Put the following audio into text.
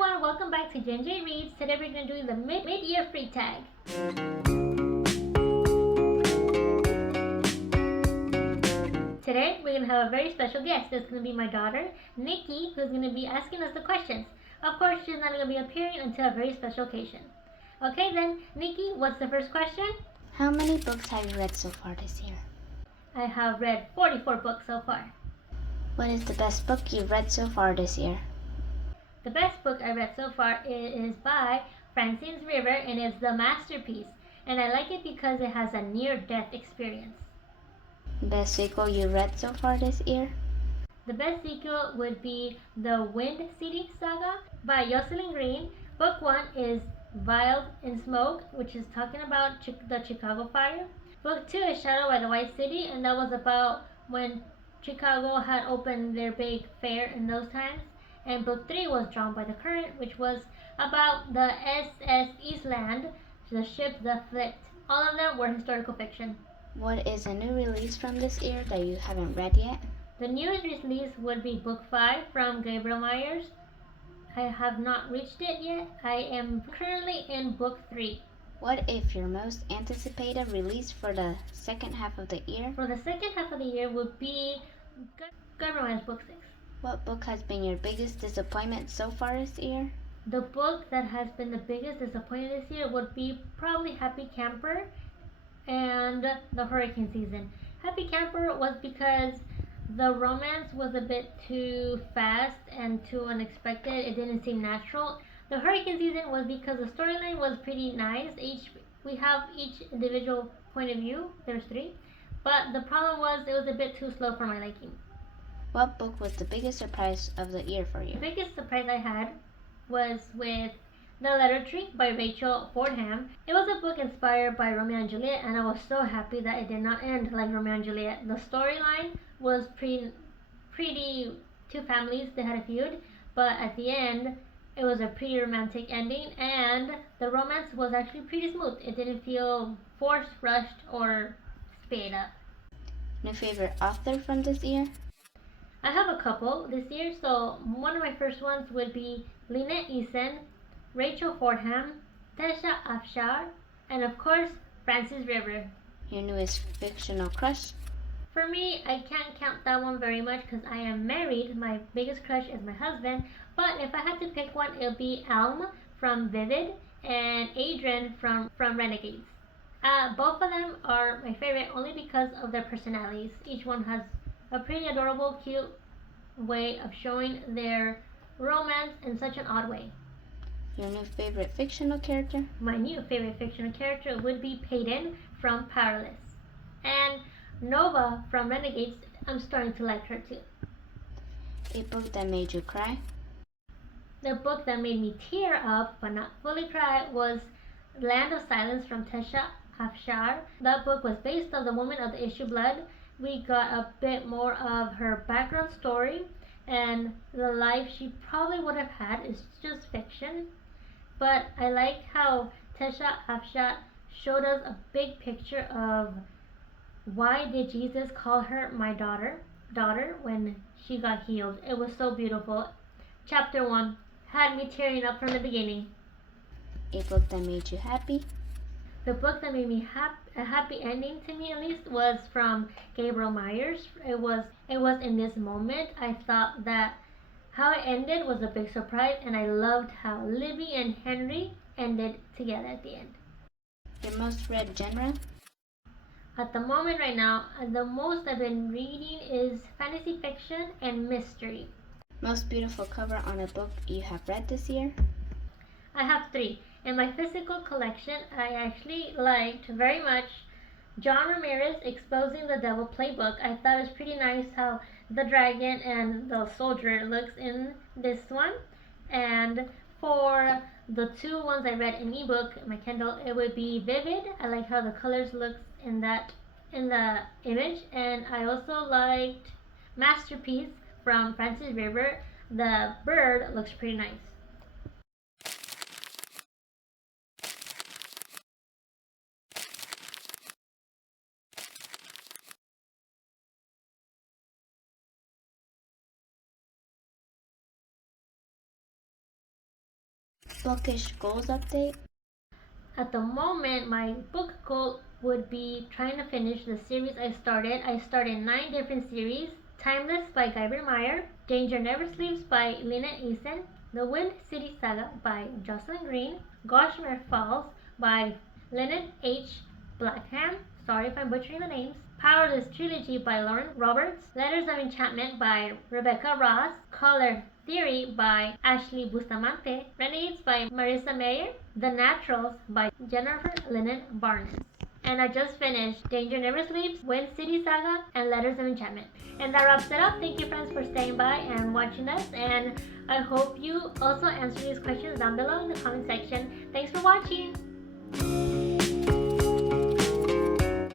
everyone, welcome back to J Reads. Today we're going to do the mid-year free tag. Today we're going to have a very special guest. It's going to be my daughter, Nikki, who's going to be asking us the questions. Of course, she's not going to be appearing until a very special occasion. Okay then, Nikki, what's the first question? How many books have you read so far this year? I have read 44 books so far. What is the best book you've read so far this year? The best book I read so far is by Francine's River, and it's The Masterpiece. And I like it because it has a near-death experience. Best sequel you read so far this year? The best sequel would be The Wind City Saga by Jocelyn Green. Book 1 is Veiled in Smoke, which is talking about the Chicago fire. Book 2 is Shadow by the White City, and that was about when Chicago had opened their big fair in those times. And book 3 was Drawn by the Current, which was about the SS Eastland, the ship that flipped. All of them were historical fiction. What is a new release from this year that you haven't read yet? The newest release would be book 5 from Gabriel Myers. I have not reached it yet. I am currently in book 3. What if your most anticipated release for the second half of the year? For the second half of the year would be Gabriel Myers book 6. What book has been your biggest disappointment so far this year? The book that has been the biggest disappointment this year would be probably Happy Camper and The Hurricane Season. Happy Camper was because the romance was a bit too fast and too unexpected. It didn't seem natural. The Hurricane Season was because the storyline was pretty nice. We have each individual point of view. There's 3. But the problem was it was a bit too slow for my liking. What book was the biggest surprise of the year for you? The biggest surprise I had was with The Letter Tree by Rachel Fordham. It was a book inspired by Romeo and Juliet, and I was so happy that it did not end like Romeo and Juliet. The storyline was pretty two families, they had a feud, but at the end it was a pretty romantic ending, and the romance was actually pretty smooth. It didn't feel forced, rushed, or sped up. New favorite author from this year? I have a couple this year, so one of my first ones would be Lynette Eason, Rachel Fordham, Tesha Afshar, and of course, Francis River. Your newest fictional crush? For me, I can't count that one very much because I am married. My biggest crush is my husband, but if I had to pick one, it would be Elm from Vivid and Adrian from Renegades. Both of them are my favorite only because of their personalities. Each one has a pretty adorable, cute way of showing their romance in such an odd way. Your new favorite fictional character? My new favorite fictional character would be Peyton from Powerless. And Nova from Renegades, I'm starting to like her too. A book that made you cry? The book that made me tear up but not fully cry was Land of Silence from Tesha Afshar. That book was based on the woman of the issue Blood. We got a bit more of her background story, and the life she probably would have had is just fiction. But I like how Tesha Afshar showed us a big picture of why did Jesus call her my daughter when she got healed. It was so beautiful. Chapter 1 had me tearing up from the beginning. A book that made you happy? The book that made me a happy ending to me at least was from Gabriel Myers. It was In This Moment. I thought that how it ended was a big surprise, and I loved how Libby and Henry ended together at the end. Your most read genre? At the moment right now, the most I've been reading is fantasy fiction and mystery. Most beautiful cover on a book you have read this year? I have 3. In my physical collection, I actually liked very much John Ramirez Exposing the Devil Playbook. I thought it was pretty nice how the dragon and the soldier looks in this one. And for the 2 ones I read in ebook, my Kindle, it would be Vivid. I like how the colors look in the image, and I also liked Masterpiece from Francis River. The bird looks pretty nice. bookish goals update? At the moment, my book goal would be trying to finish the series I started. I started 9 different series. Timeless by Guy Meyer, Danger Never Sleeps by Lynette Eason, The Wind City Saga by Jocelyn Green, Gossamer Falls by Lynette H. Blackham, sorry if I'm butchering the names, Powerless Trilogy by Lauren Roberts, Letters of Enchantment by Rebecca Ross, Color Theory by Ashley Bustamante, Renegades by Marissa Mayer, The Naturals by Jennifer Lynn Barnes. And I just finished Danger Never Sleeps, Wind City Saga, and Letters of Enchantment. And that wraps it up. Thank you, friends, for staying by and watching us. And I hope you also answer these questions down below in the comment section. Thanks for watching.